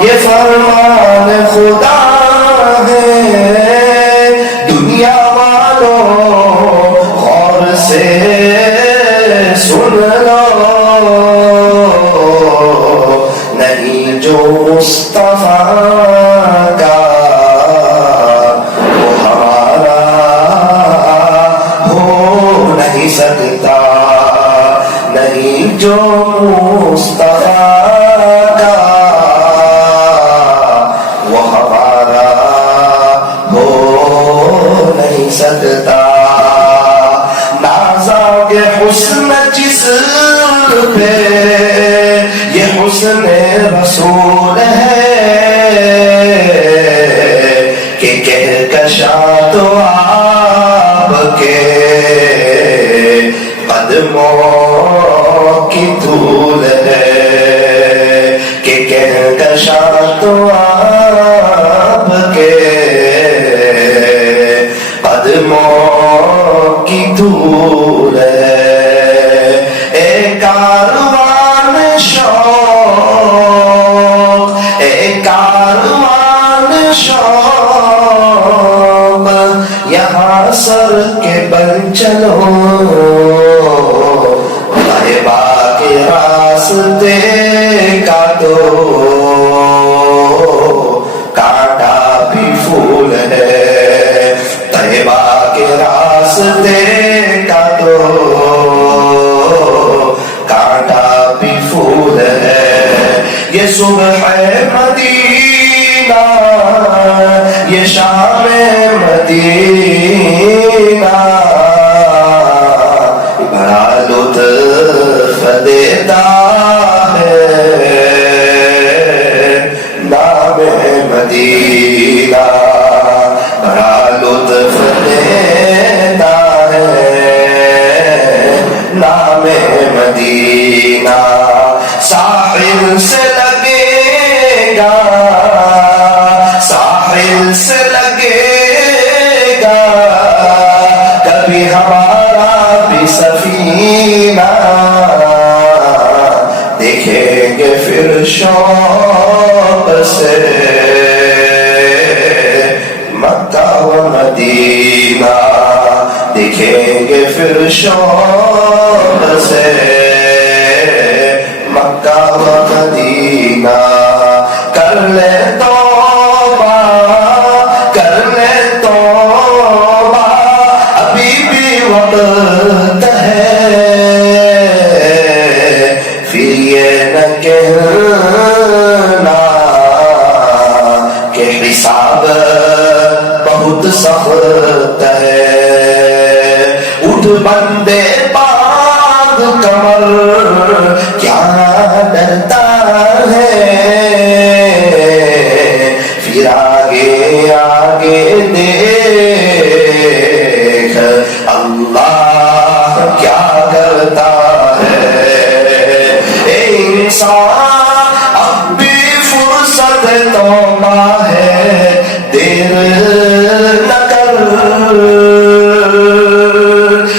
یہ فرمان خدا ہے، دنیا والوں غور سے سن لو، نہیں جو مصطفیٰ کا وہ ہمارا ہو نہیں سکتا، نہیں جو مصطفیٰ کا وہ ہمارا ہو نہیں سکتا۔ نازا کے حسن جس پہ یہ حسن رسول ہے کہ کہکشاں تو آپ کے قدموں کی دھول ہے، کہ کہکشاں تو آپ کے قدموں کی دھول ہے۔ اے کاروان شوق، اے کاروان شوق، یہاں سر کے بل چلو، طیبہ کے راستے کا تو کانٹا بھی پھول ہے، طیبہ کے راستے کا تو کانٹا بھی پھول ہے۔ یہ صبح مدینہ، یہ شام مدینہ، بڑا لطف دیتا ہے نام مدینہ، بڑا لطف دیتا ہے نام مدینہ۔ ساحل سے لگے گا، ساحل سے لگے گا کبھی ہمارا بھی سفینہ، دیکھیں گے پھر شوق سے مکہ و مدینہ، دیکھیں گے پھر شوق سے مکہ و مدینہ۔ کر لے توبہ، کر لے توبہ، ابھی بھی وقت ہے، پھر یہ نہ کہنا کہ حساب بہت سخت ہے۔ اٹھ بندے باندھ کمر، کیا ڈرتا ہے، پھر آگے آگے دیکھ اللہ کیا کرتا ہے۔ اے انسان اب بھی فرصت توبہ ہے، دیر نہ کر،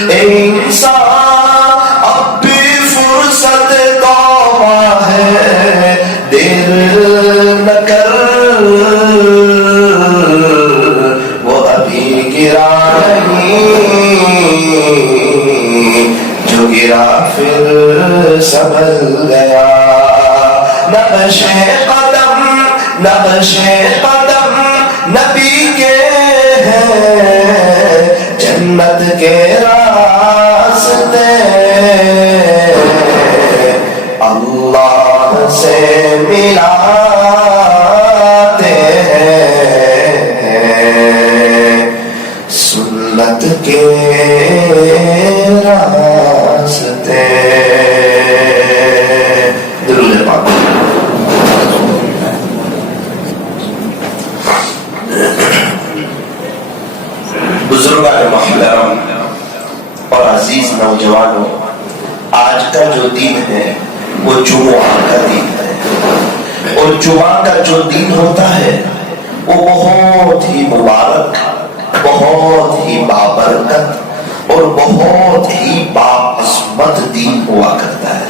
اے انسان اب بھی فرصت توبہ ہے، دیر نہ کر، وہ ابھی گرا نہیں جو گرا پھر سنبھل گیا۔ نقش قدم، نقش قدم نبی کے ہیں، جنت کے راستے اللہ سے ملاتے ہیں، سنت کے راستے۔ درود پاک۔ بزرگان محترم اور عزیز نوجوانوں، آج کا جو دن ہے وہ جمعہ کا دن ہے، اور جمعہ کا جو دن ہوتا ہے وہ بہت ہی مبارک، بہت ہی بابرکت اور بہت ہی باعظمت دین ہوا کرتا ہے۔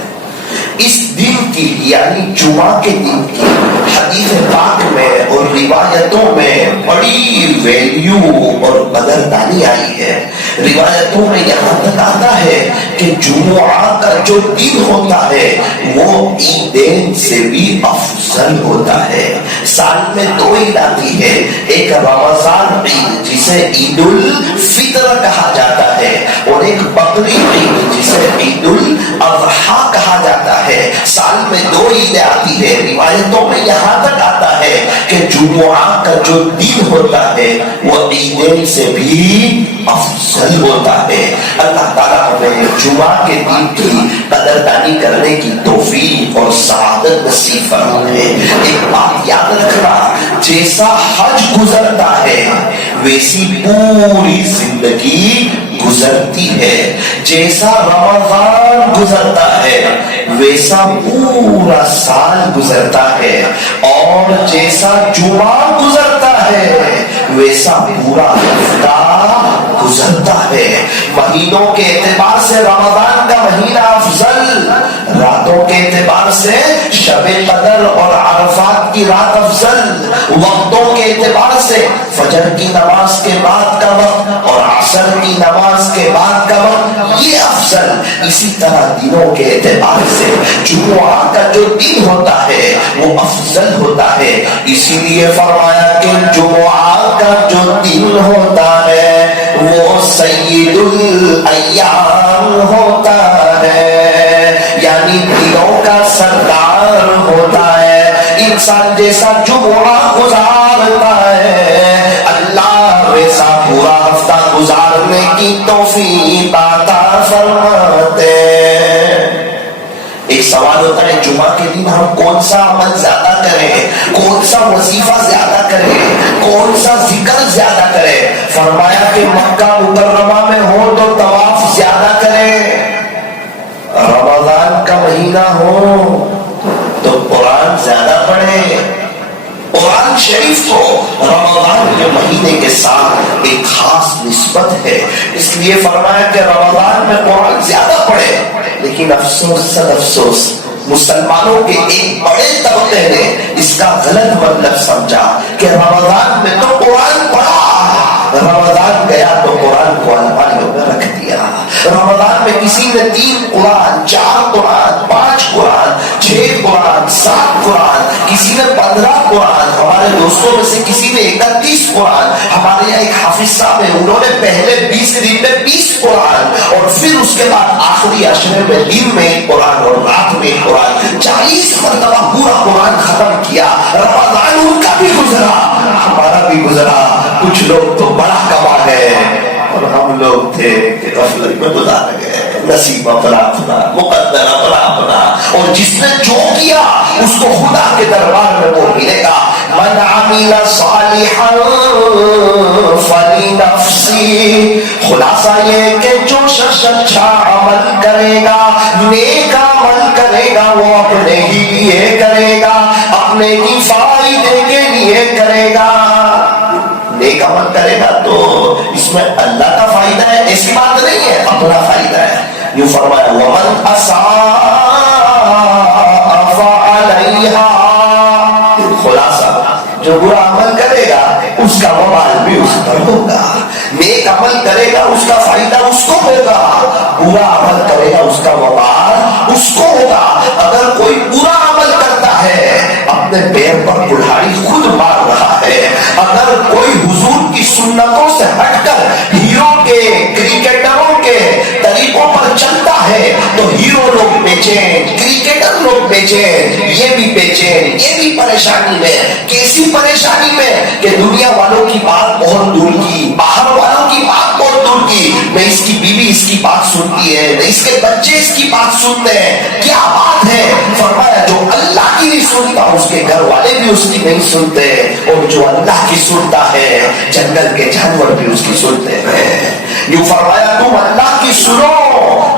اس دن کی یعنی جمعہ کے دن کی حدیث پاک میں اور روایتوں میں بڑی ویلیو اور قدردانی آئی ہے. روایتوں میں یہاں تک آتا ہے کہ جمعہ کا جو دن ہوتا ہے وہ عیدین سے بھی افضل ہوتا ہے. سال میں 2 عید آتی ہے، ایک رمضان عید جسے عید الفطر کہا جاتا ہے اور ایک بقری عید جسے عید الاضحیٰ کہا جاتا ہے. سال میں 2 عیدیں آتی ہے. روایتوں میں یہاں تک آتا ہے کہ جمعہ کا جو دن ہوتا ہے وہ عیدین سے بھی افضل ہوتا ہے. اللہ تعالیٰ ہمیں جمعہ کے دن کی قدردانی کرنے کی توفیق اور سعادت نصیب فرمائے. ایک بات یاد رکھنا، جیسا حج گزرتا ہے ویسی پوری زندگی گزرتی ہے، جیسا رمضان گزرتا ہے ویسا پورا سال گزرتا ہے، اور جیسا جمعہ گزرتا ہے ویسا پورا ہفتہ گزرتا ہے. مہینوں کے اعتبار سے رمضان کا مہینہ افضل، راتوں کے اعتبار سے شب قدر اور عرفات کی رات افضل، وقتوں کے اعتبار سے فجر کی نماز کے بعد کا وقت اور عصر کی نماز کے بعد کا وقت یہ افضل. اسی طرح دنوں کے اعتبار سے جمعہ کا جو دن ہوتا ہے وہ افضل ہوتا ہے. اسی لیے فرمایا کہ جمعہ کا جو دن ہوتا ہے وہ سید الایام ہوتا ہے، یعنی دنوں کا سردار ہوتا ہے. انسان جیسا جمعہ گزارتا ہے اللہ ویسا پورا ہفتہ گزارنے کی توفیق عطا فرماتے. ایک سوال ہوتا ہے جمعہ کے دن ہم کون سا عمل زیادہ کریں، کون سا وظیفہ زیادہ کریں، کون سا ذکر زیادہ کریں. فرمایا کہ مکہ مکرمہ میں ہو تو طواف زیادہ کریں، رمضان کا مہینہ ہو تو قرآن زیادہ پڑھیں. قرآن شریف کو رمضان کے مہینے کے ساتھ ایک خاص نسبت ہے، اس لیے فرمایا کہ رمضان میں قرآن زیادہ پڑھے. لیکن افسوس صد افسوس، مسلمانوں کے ایک بڑے طبقے نے اس کا غلط مطلب سمجھا کہ رمضان میں تو قرآن پڑھا، رمضان گیا تو قرآن کو الماریوں میں رکھ دیا. رمضان میں کسی نے 3 قرآن، 4 قرآن، 5 قرآن، 6 قرآن، 7 قرآن، کسی نے 15 قرآن. ہمارے دوستوں میں سے کسی نے 31 قرآن. ہمارے یہاں ایک حافظ صاحب ہیں، انہوں نے پہلے 20 دن میں 20 قرآن اور پھر اس کے بعد آخری عشرے میں دن میں 1 قرآن اور رات میں 1 قرآن، 40 مرتبہ پورا قرآن ختم کیا. رمضان ان کا بھی گزرا، ہمارا بھی گزرا. کچھ لوگ تو بڑا کما گئے اور ہم لوگ تھے کہ غفلت میں گزار گئے. نصیب اپنا اپنا، مقدر اپنا اپنا، اور جس نے جو کیا اس کو خدا کے دربار میں وہ ملے گا. من عمل صالحا فلنفسی. خلاصہ یہ کہ جو شخص اچھا عمل کرے گا، نیک عمل کرے گا، وہ اپنے ہی لیے کرے گا، اپنے ہی فائدے کے لیے کرے گا. نیک عمل کرے گا تو اس میں اللہ کا فائدہ ہے ایسی بات نہیں ہے، اپنا فائدہ ہے. یوں فرمایا ومن اساء فعلیہا. خلاصہ جو برا عمل کرے گا اس کا وبال بھی اس پر ہوگا، نیک عمل کرے گا اس کا فائدہ اس کو ہوگا، برا عمل کرے گا اس کا وبال اس کو ہوگا. اگر کوئی برا عمل کرتا ہے اپنے پیر پر کلہاڑی خود مار رہا ہے. اگر کوئی حضور کی سنتوں سے ہٹ کر ہیرو کے، کرکٹروں کے طریقوں پر چلتا ہے تو ہیرو لوگ بے چین، کرکٹر لوگ بے چین، یہ بھی بے چین، یہ بھی پریشانی میں. کیسی پریشانی میں کہ دنیا والوں کی بات بہت دور کی، باہر والوں کی بات بہت دور کی. نہ اس کی بیوی اس کی بات سنتی ہے، نہ اس کے بچے اس کی بات سنتے ہیں. کیا بات ہے. فرمایا جو اللہ کی نہیں سنتا اس کے گھر والے بھی اس کی نہیں سنتے، اور جو اللہ کی سنتا ہے جنگل کے جانور بھی اس کی سنتے ہیں. یوں فرمایا تم اللہ کی سنو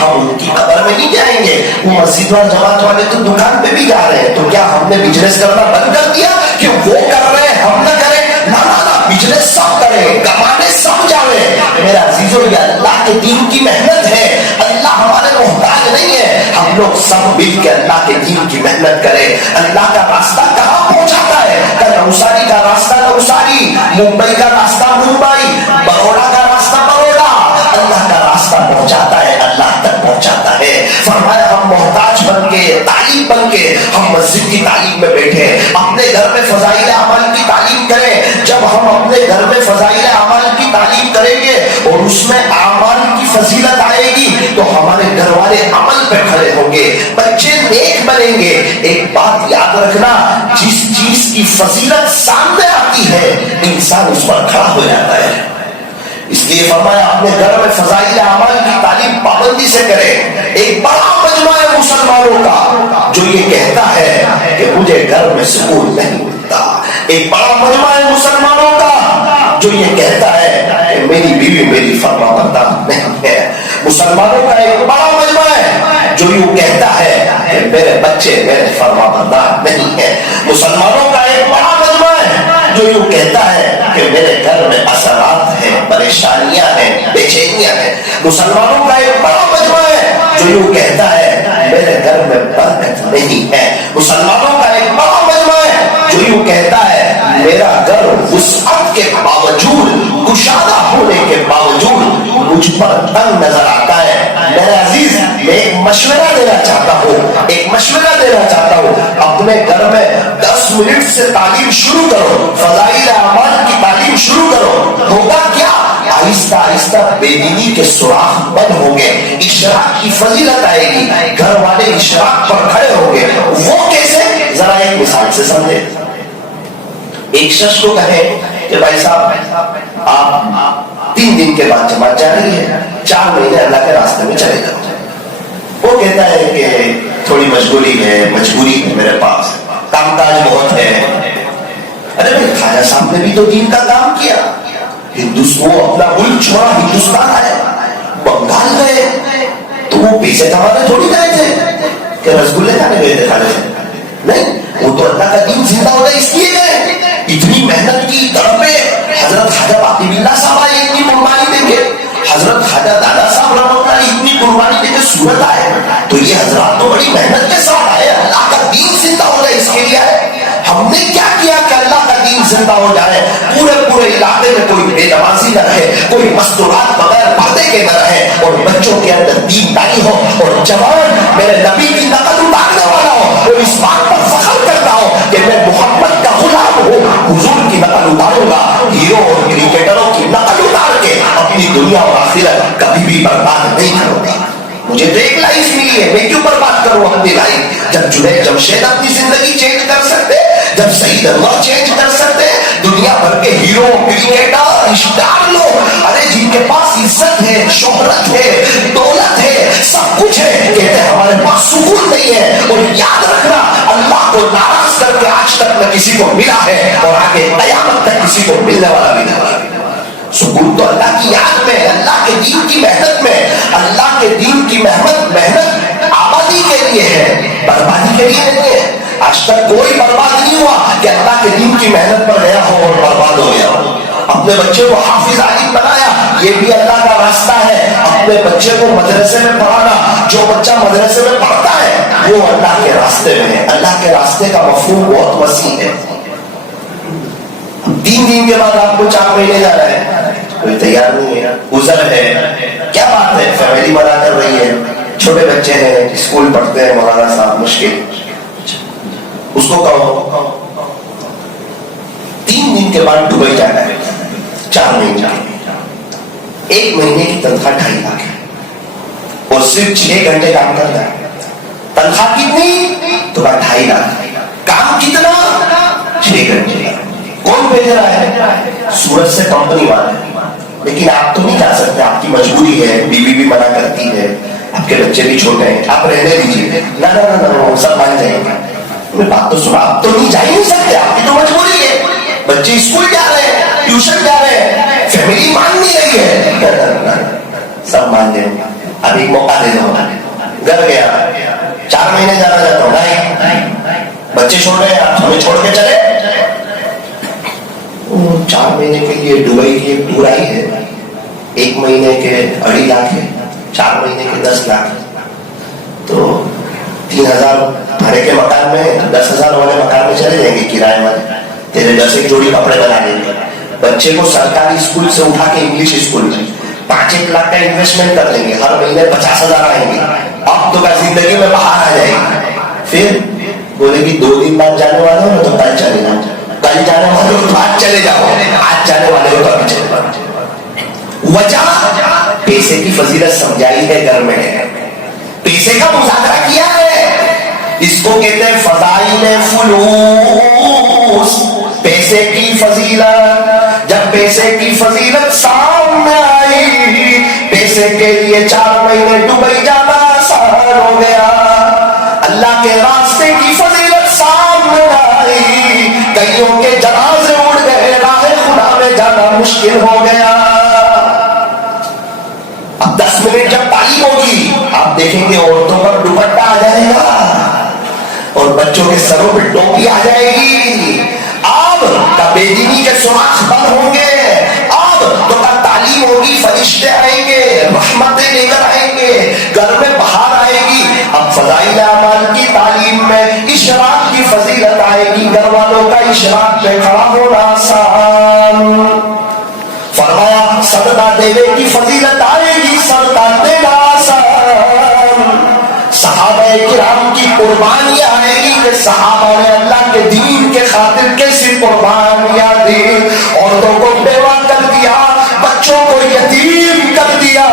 ہم ان کی قبر میں نہیں جائیں گے. وہ مسجد اور جماعت والے تو دکان پہ بھی جا رہے ہیں, تو کیا ہم نے بزنس کرنا بند کر دیا کہ وہ کر رہے ہیں ہم نہ کریں؟ نہ نہ نہ, بزنس سب کریں, کمانے سب جاویں. میرا عزیزو, یہ اللہ کے دین کی محنت ہے, اللہ ہمارے محتاج نہیں ہے. ہم لوگ سب مل کے اللہ کے دین کی محنت کریں. اللہ کا راستہ کہاں پہنچاتا ہے؟ نوساری کا راستہ نوساری, ممبئی کا راستہ ممبئی, بروڑا کا راستہ بروڑا. اللہ کا راستہ پہنچاتا ہے, اللہ تک پہنچاتا ہے. فرمایا ہم محتاج بن کے, تعلیم بن کے ہم مسجد کی تعلیم میں بیٹھے, اپنے گھر میں فضائل اعمال کی تعلیم کریں. جب ہم اپنے گھر میں فضائل اعمال کی تعلیم کریں گے اور اس میں اعمال کی فضیلت آئے گی تو ہمارے گھر والے عمل پہ کھڑے ہوں گے, بچے نیک بنیں گے. ایک بات یاد رکھنا, جس چیز کی فضیلت سامنے آتی ہے انسان اس پر کھڑا ہو جاتا ہے. اس لیے فرمایا اپنے گھر میں فضائل اعمال کی تعلیم پابندی سے کریں. ایک بڑا مجمع ہے مسلمانوں کا جو یہ کہتا ہے کہ مجھے گھر میں سکون نہیں ملتا. ایک بڑا مجمع ہے مسلمانوں کا جو یہ کہتا ہے کہ میری بیوی میری فرما بردار نہیں ہے. مسلمانوں کا ایک بڑا مجمع ہے جو یوں کہتا ہے کہ میرے بچے میرے فرما بردار نہیں ہے. مسلمانوں کا ایک بڑا مجمع ہے جو یوں کہتا ہے کہ میرے گھر میں اثرات ہیں, پریشانیاں ہیں, بے چینیاں ہیں. مسلمانوں کا ایک بڑا مجمع ہے جو یوں کہتا ہے میرے گھر میں برکت نہیں ہے. مسلمانوں کا ایک بڑا مجمع ہے جو یوں کہتا ہے میرا گھر وسعت کے باوجود, کشادہ ہونے کے باوجود مجھ پر تنگ نظر آتا ہے. میرے عزیز, میں ایک مشورہ دینا چاہتا ہوں, ایک مشورہ دینا چاہتا ہوں. اپنے گھر میں 10 منٹ سے تعلیم شروع کرو, فضائل اعمال کی تعلیم شروع کرو. ہوگا کیا؟ آہستہ آہستہ بے دینی کے سوراخ بند ہوں گے, اشراق کی فضیلت آئے گی, گھر والے اشراق پر کھڑے ہوں گے. وہ کیسے؟ ذرا ایک مثال سے سمجھے. ایک شخص کو کہے کہ بھائی صاحب آپ 3 دن کے بعد جماعت جا رہی ہے, 4 مہینے اللہ کے راستے میں چلے جاؤ. وہ کہتا ہے کہ تھوڑی مجبوری ہے میرے پاس, کام کاج بہت ہے. ارے بھائی, خواجہ صاحب نے بھی تو دین کا کام کیا. وہ اپنا ملک چھوڑا, ہندوستان آئے, بنگال گئے, تو وہ پیسے کمانے تھوڑی گئے تھے کہ رسگلے کھانے گئے تھے خواجہ سے. نہیں, وہ تو اللہ کا دین زندہ ہو گیا اس لیے گئے. اتنی محنت کی, تڑپے. حضرت خواجہ باقی باللہ صاحب آئے, اتنی قربانی دے کے. حضرت خواجہ دادا صاحب رحمۃ اللہ اتنی قربانی دے کے سورت آئے. تو یہ حضرات تو بڑی محنت کے ساتھ آئے, اللہ کا دین زندہ ہو گیا اس کے لیے آئے. ہم نے کیا کیا کہ اللہ کا دین زندہ ہو جائے؟ پورے علاقے میں کوئی بے نمازی نہ رہے, کوئی مستورات بغیر پردے کے نہ رہے, اور بچوں کے اندر دین داری ہو, اور جوان میرے نبی کی نقل اتارنے والا ہو, اور اس بات پر فخر کرتا ہو کہ میں محمد کا غلام ہوں, حضور کی نقل اتاروں گا. ہیرو اور کرکٹروں کی نقل اتار کے اپنی دنیا اور آخرت کبھی بھی برباد نہیں کروں گا. مجھے تو ایک لائف ملی ہے, میں کیوں برباد کروں اپنی لائف؟ جب جنید جمشید اپنی زندگی چینج کر سکتے, جب سعید انور چینج کر سکتے, دنیا بھر کے ہیرو, کرکٹر, اسٹار لوگ, ارے جن کے پاس عزت ہے, شہرت ہے, دولت ہے, سب کچھ ہے, کہتے ہیں ہمارے پاس سکون نہیں ہے. اور یاد رکھنا, اللہ کو ناراض کر کے آج تک نہ کسی کو ملا ہے, اور آگے قیامت تک کسی کو ملنے والا بھی نہیں. سکون تو اللہ کی یاد میں, اللہ کے دین کی محنت میں. اللہ کے دین کی محنت آبادی کے لیے ہے, بربادی کے لیے نہیں ہے. آج تک کوئی برباد نہیں ہوا کہ اللہ کے دین کی محنت پر گیا ہو اور برباد ہو گیا ہو. اپنے بچے کو حافظ عالم بنایا, یہ بھی اللہ کا راستہ ہے. اپنے بچے کو مدرسے میں پڑھانا, جو بچہ مدرسے میں پڑھتا ہے وہ اللہ کے راستے میں ہے. اللہ کے راستے کا مفہوم بہت وسیع ہے. 3 دن کے بعد آپ کو 4 مہینے جا رہا ہے, کوئی تیار نہیں ہے, گزر ہے, کیا بات ہے, فیملی بنا کر رہی ہے, چھوٹے بچے ہیں, اسکول پڑھتے ہیں, مولانا صاحب مشکل. اس کو کہو 3 دن کے بعد دبئی جانا ہے, 4 مہینے, 1 مہینے کی تنخواہ 2.5 لاکھ ہے, اور صرف 6 گھنٹے کام کرتا ہے. تنخواہ کتنی؟ تو 2.5 لاکھ. کام کتنا؟ 6 گھنٹے. کون بھیج رہا ہے؟ سورج سے کمپنی والے. لیکن آپ تو نہیں جا سکتے, آپ کی مجبوری ہے, بیوی بھی منع کرتی ہے, آپ کے بچے بھی چھوٹے ہیں, آپ رہنے دیجیے. نہ سب مان جائیں گے. بات تو سنا, آپ تو نہیں جا ہی نہیں سکتے, آپ کی تو مجبوری ہے. بچے اسکول جا رہے ہیں, ٹیوشن جا رہے ہیں, فیملی مان نہیں رہی ہے. سب مان جائیں گے. ابھی موقع دے دو. گھر گیا 4 مہینے جانا چاہتا ہوں, نہیں بچے چھوڑ رہے ہیں, آپ ہمیں چھوڑ کے چلے. 4 مہینے کے لیے دبئی کی ایک ٹور آئی ہے, 1 مہینے کے 2.5 لاکھ ہے, 4 مہینے کے 10 لاکھ, تو 3,000 بھاڑے کے مکان میں 10,000 والے مکان میں چلے جائیں گے کرائے والے, تیرے 10 ایک جوڑی کپڑے بنا دیں گے. بچے کو سرکاری اسکول سے اٹھا کے انگلش اسکول میں 5-1 لاکھ کا انویسٹمنٹ کر دیں گے, ہر مہینے 50,000 آئیں گے. اب تو کا زندگی میں باہر آ جائے گی. پھر بولے گی 2 دن بعد جانے والا ہوں تو کل چلے جاؤ, کل جانے والے ہو تو آج چلے جاؤ, آج جانے والے ہو تو ابھی چلے جاؤ. وجہ پیسے کی فضیلت سمجھائی ہے گھر میں, پیسے کا مذاکرہ کیا ہے. اس کو کہتے ہیں فضائل فلوس, پیسے کی فضیلت. جب پیسے کی فضیلت سامنے آئی, پیسے کے لیے 4 مہینے دبئی جانا آسان ہو گیا. اللہ کے راستے کی فضیلت سامنے آئی, کئیوں کے جنازے اڑ گئے, راہ خدا میں جانا مشکل ہو گیا. اب 10 منٹ جب تعلیم ہوگی آپ دیکھیں گے عورتوں پر دوپٹہ آ جائے گا اور بچوں کے سروں پہ ٹوپی آ جائے گی. اب کا بے دینی کے سراخ بند ہوں گے, اب تو کا تعلیم ہوگی, فرشتے آئیں گے, رحمتیں لے کر آئیں گے, گھر میں بہار آئے گی. اب فضائل اعمال کی تعلیم میں اشراق کی فضیلت آئے گی, گھر والوں کا اشراق پہ کھڑا ہونا آسان. فرمایا صدقہ دینے کی فضیلت آئے گی, صدقہ دینا آسان. صحابہ کرام کی قربانیاں آئے گی کہ صحابہ نے اللہ کے دین کے خاطر کیسی قربانیاں دی. عورتوں کو بیوہ کر دیا, بچوں کو یتیم کر دیا,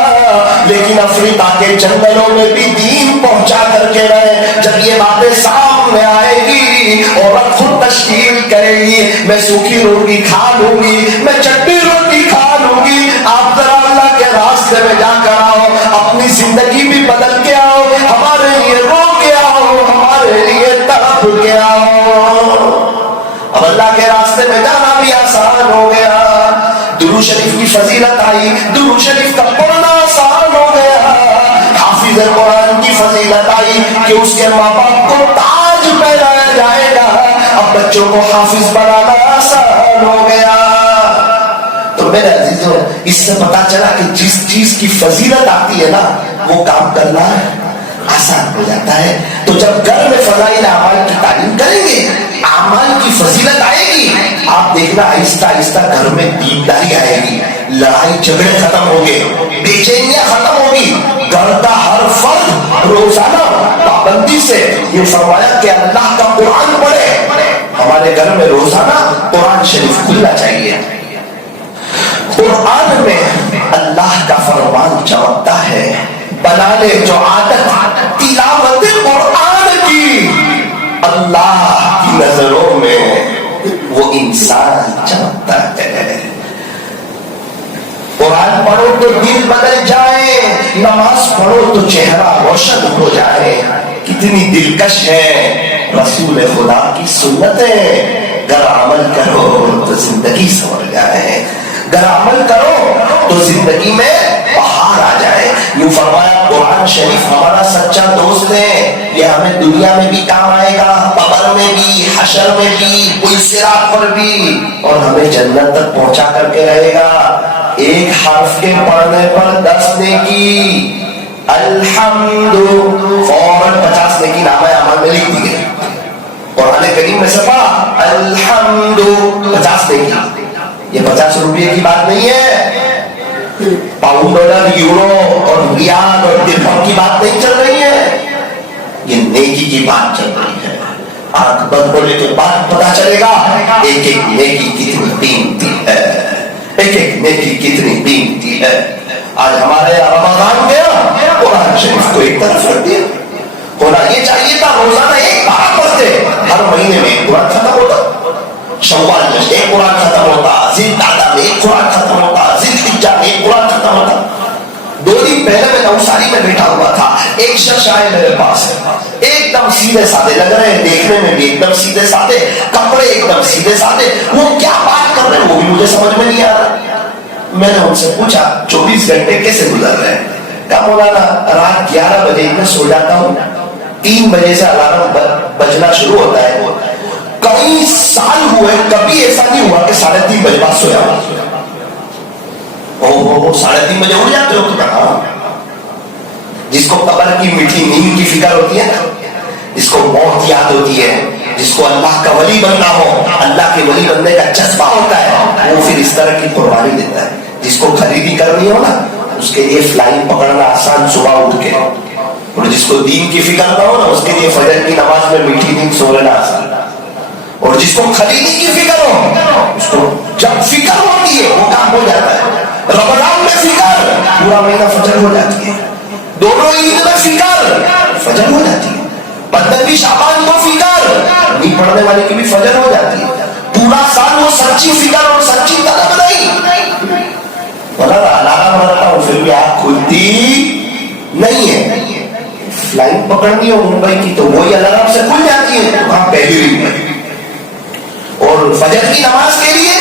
لیکن افریقہ کے جنگلوں میں بھی دین پہنچا کر کے رہے. جب یہ باتیں سامنے آئے گی, عورت خود تشکیل کرے گی, میں سوکھی روٹی کھا لوں گی, میں چٹنی روٹی کھا لوں گی. آپ ذرا اللہ کے راستے میں جا کر آؤ, اپنی زندگی بھی بدل کے آؤ, ہمارے لیے رو کے آؤ, ہمارے لیے تڑپ کے آؤ. اب اللہ کے راستے میں جانا بھی آسان ہو گیا. درود شریف کی فضیلت آئی, درود شریف کا پڑھنا آسان ہو گیا. حافظ قرآن کی فضیلت آئی کہ اس کے ماں باپ کو تاج پہنایا جائے گا. اب بچوں کو حافظ بنانا آسان ہو گیا. تو میرے عزیزوں, اس سے پتا چلا کہ جس چیز کی فضیلت آتی ہے نا, وہ کام کرنا آسان ہو جاتا ہے. تو جب گھر میں فضائل اعمال کی تعلیم کریں گے, اعمال کی فضیلت آئے گی, آپ دیکھنا آہستہ آہستہ گھر میں دینداری آئے گی, لڑائی جھگڑے ختم ہوں گے, بے چینیاں ختم ہوگی. گھر کا ہر فرد روزانہ پابندی سے یہ فرمایا کہ اللہ کا قرآن پڑھے. ہمارے گھر میں روزانہ قرآن شریف کھلنا چاہیے. قرآن میں اللہ کا فرمان چمکتا ہے. بنا لے جو عادت تلاوت قرآن کی, اللہ کی نظروں میں وہ انسان چمکتا ہے. قرآن پڑھو تو دل بدل جائے, نماز پڑھو تو چہرہ روشن ہو جائے. کتنی دلکش ہے رسول خدا کی سنتیں. گر عمل کرو تو زندگی سنور جائے, گر عمل کرو تو زندگی میں بہار آ جائے. یوں فرمایا قرآن شریف ہمارا سچا دوست ہے, یہ ہمیں دنیا میں بھی کام آئے گا, قبر میں بھی, حشر میں بھی, پل صراط پر بھی, اور ہمیں جنت تک پہنچا کر کے رہے گا. ایک حرف کے پڑھنے پر 10 نیکی, الحمد فوراً 50 نیکی نامہ اعمال میں لکھ دی گئی. قرآن کریم میں سے پڑھا الحمد 50 نیکی. یہ 50 روپے کی بات نہیں ہے, پاؤنڈ, ڈالر, یورو اور ریال اور درہم کی بات نہیں چل رہی ہے, یہ نیکی کی بات چل رہی ہے. آنکھ بند ہونے کے بعد پتا چلے گا ایک ایک نیکی کتنی قیمتی ہے, ایک ایک نیکی کتنی قیمتی ہے. آج ہمارے رمضان گیا, قرآن شریف کو ایک طرف رکھ دیا. ہونا یہ چاہیے تھا روزانہ ایک بار پڑھتے, ہر مہینے میں ایک قرآن ختم ہوتا, شوال میں ایک قرآن ختم ہوتا, ذوالقعدہ میں ایک قرآن ختم ہوتا, ذوالحجہ میں ایک قرآن ختم ہوتا. 2 دن پہلے میں نوساری میں بیٹھا ہوا تھا, ایک شخص آئے میرے پاس, ایک دم سیدھے سادے لگ رہے ہیں, دیکھنے میں بھی ایک دم سیدھے سادے, کپڑے ایک دم سیدھے سادے. وہ کیا بات کر رہے ہیں وہ بھی مجھے سمجھ میں نہیں آ رہا. میں نے ان سے پوچھا 24 گھنٹے کیسے گزر رہے ہیں؟ کہا مولانا رات 11 بجے میں سو جاتا ہوں, 3 بجے سے الارم بجنا شروع ہوتا ہے, کئی سال ہوئے کبھی ایسا نہیں ہوا کہ 3:30 بجے بعد سویا. 3:30 بجے اٹھ جاتے ہو؟ تو کہا جس کو قبر کی میٹھی نیند کی فکر ہوتی ہے نا, جس کو موت یاد ہوتی ہے, جس کو اللہ کا ولی بننا ہو, اللہ کے ولی بننے کا جذبہ ہوتا ہے, وہ پھر اس طرح کی قربانی دیتا ہے. جس کو خریدی کرنی ہو نا, اس کے لیے فلائنگ پکڑنا آسان صبح اٹھ کے, اور جس کو دین کی فکر نہ ہو نا, اس کے لیے فجر کی نماز میں میٹھی نیند سو لینا آسان. اور جس کو خریدی کی فکر ہو, اس کو جب فکر ہوتی ہے وہ کام ہو جاتا ہے. رمضان میں فکر, پورا مہینہ فجر ہو جاتی ہے. دونوں عید میں فکر, فجر ہو جاتی ہے. 15ویں شعبان کو فکر, نہیں پڑھنے والے کی بھی فجر ہو جاتی ہے. پورا سال وہ سچی فکر اور سچی طلب نہیں. الارم لگاتا ہوں پھر بھی آنکھ کھلتی نہیں ہے. فلائٹ پکڑنی ہو ممبئی کی تو وہی الارم سے کھل جاتی ہے, وہاں پہلی رنگ. اور فجر کی نماز کے لیے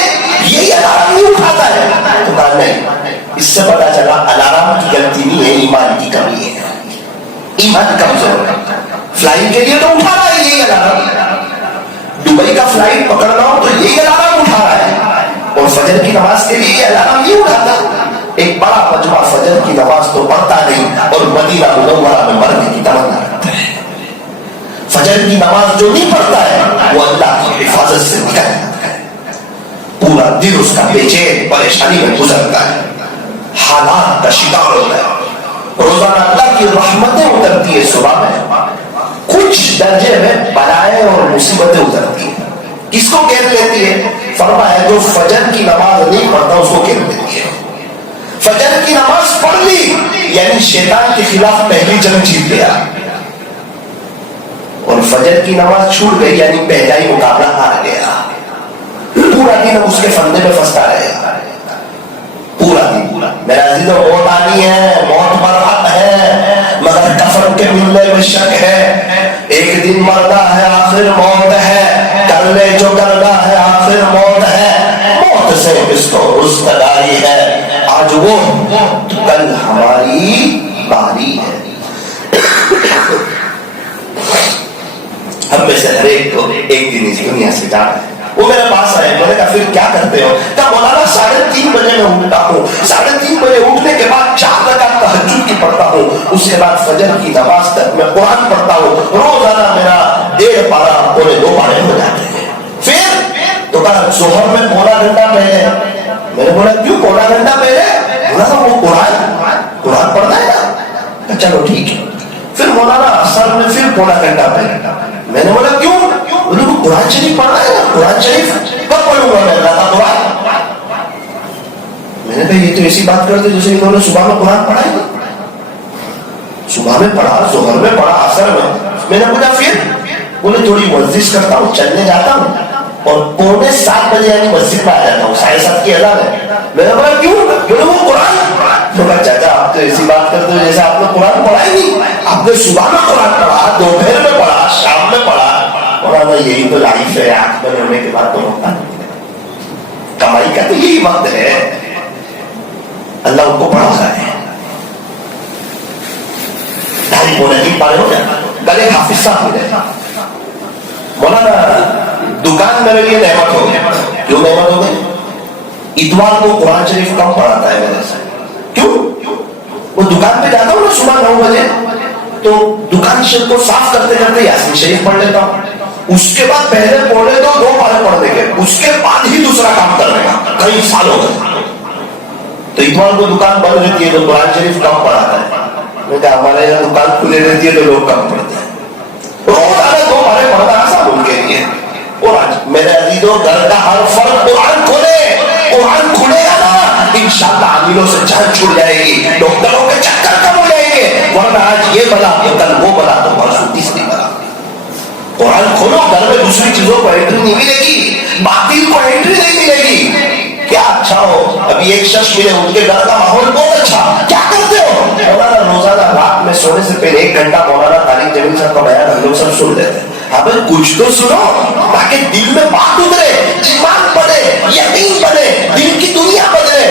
یہی الارم نہیں اٹھاتا ہے. تو کہا نہیں, اس سے پتا چلا الارم کی غلطی نہیں ہے, ایمان کی کمی ہے, ایمان کمزور ہے. فلائٹ کے لیے تو اٹھا رہا ہے یہی الارم, دبئی کا فلائٹ پکڑنا ہو تو یہی الارم اٹھا رہا ہے, اور فجر کی نماز کے لیے یہ الارم نہیں اٹھاتا. ایک بڑا مجمع فجر کی نماز تو پڑھتا نہیں, اور مدینہ منورہ میں مرنے کی تمنا رکھتا ہے. فجر کی نماز جو نہیں پڑھتا ہے وہ اللہ کی حفاظت سے نکل جاتا ہے. پورا دن اس کا بے چین پریشانی میں گزرتا ہے, حالات کا شکار ہوتا ہے. روزانہ اللہ کی رحمتیں اترتی ہے, صبح میں کچھ درجے میں بلائیں اور مصیبتیں اترتی ہیں. کس کو گھیر لیتی ہے؟ فرمایا جو فجر کی نماز نہیں پڑھتا اس کو گھیر لیتی ہے. فجر کی نماز پڑھ لی یعنی شیطان کے خلاف پہلی جنگ جیت گیا, اور فجر کی نماز چھوٹ گئی یعنی پہلا ہی مقابلہ ہار گیا. پورا دن اس کے فندے میں پھنستا رہے گا, پورا دن. میرا عزیزو, موت آنی ہے, موت برحق ہے, مگر کفن کے ملنے میں شک ہے. ایک دن مرنا ہے, آخر موت ہے, کر لے جو کرنا ہے, آخر موت ہے. موت سے اس کو رستگاری ہے, آج وہ کل ہماری باری ہے. ہم میں سے ہر ایک کو ایک دن اس دنیا سے جانا ہے. وہ میرے پاس آئے, میں نے کہا پھر کیا کرتے ہو؟ کہا مولانا 3:30 بجے میں اٹھتا ہوں, 3:30 بجے اٹھنے کے بعد 4 رکعت تہجد کی پڑھتا ہوں, اس کے بعد فجر کی نماز تک میں قرآن پڑھتا ہوں. روزانہ میرا 1.5 پارہ پورے 2 پارے ہو جاتے ہیں. پھر تو کہا ظہر میں پونا گھنٹہ پہلے. میں نے بولا کیوں پونا گھنٹہ پہلے؟ بولا تھا وہ قرآن پڑھنا ہے نا. چلو ٹھیک ہے. پھر مولانا عصر میں پھر پونا گھنٹہ پہلے. میں نے بولا کیوں؟ بولے تو قرآن شریف پڑھنا ہے نا. قرآن شریف کب پڑھوں گا میں؟ اللہ کا قرآن. میں نے کہا یہ تو ایسی بات کرتے جیسے انہوں نے صبح میں قرآن پڑھا ہے. صبح میں پڑھا, ظہر میں پڑھا, عصر میں. میں نے پوچھا پھر؟ بولے تھوڑی ورزش کرتا ہوں, چلنے جاتا ہوں, اور 6:45 بجے یعنی مسجد میں آ جاتا ہوں. 7:30 کی اذان ہے. میں نے بولا کیوں؟ بولے وہ قرآن. تو کہا چاچا آپ تو ایسی بات کرتے ہو جیسے آپ نے قرآن پڑھا ہی نہیں. آپ نے صبح میں قرآن پڑھا, دوپہر میں پڑھا, شام میں پڑھا. مولانا یہی تو لائف ہے, آنکھ بند ہونے کے بعد تو ہوتا نہیں. کمائی کا تو یہی وقت ہے, اللہ ان کو پڑھا ہے. 2.5 پارے ہو جاتا, کل ایک حافظ صاحب ملے. مولانا دکان میرے لیے نعمت ہو گئی. کیوں نعمت ہو گئی؟ اتوار کو قرآن شریف کم پڑھاتا ہے میرے سے. کیوں؟ وہ دکان پہ جاتا ہوں نا صبح 9 بجے, تو دکان کو صاف کرتے کرتے یاسین شریف پڑھ لیتا ہوں. اس کے بعد پہلے پڑھے تو 2 پارے پڑھ دیں گے, اس کے بعد ہی دوسرا کام کرنے کا. کئی سال ہو گئے. تو اتوار کو دکان بند رہتی ہے تو قرآن شریف کم پڑھاتا ہے. میں کہا ہمارے یہاں دکان کھلے رہتی ہے تو لوگ کم پڑھتے ہیں. روزانہ 2 پارے پڑھنا آسان ان کے لیے. اور آج میرے عزیزوں, گھر کا ہر فرد قرآن کھولے, قرآن کھلے گا نا انشاءاللہ عاملوں سے جان چھوٹ جائے گی, ڈاکٹروں کے چکر کم ہو جائیں گے. ورنہ آج یہ بلا تو کل وہ بلا تو پرسوں تیسری بلا. قرآن کھولو, گھر میں دوسری چیزوں کو انٹری نہیں ملے گی, باطل کو انٹری نہیں ملے گی. کیا اچھا ہو, ابھی ایک شخص ملے, ان کے گھر کا ماحول بہت اچھا, کیا کرتے ہو؟ مولانا روزانہ رات میں سونے سے پہلے 1 گھنٹہ مولانا طارق جمیل صاحب کا بیان ہم لوگ سب سن لیتے ہیں. اب کچھ تو سنو تاکہ دل میں بات اترے, ایمان بنے, یقین بنے, دل کی دنیا بدلے.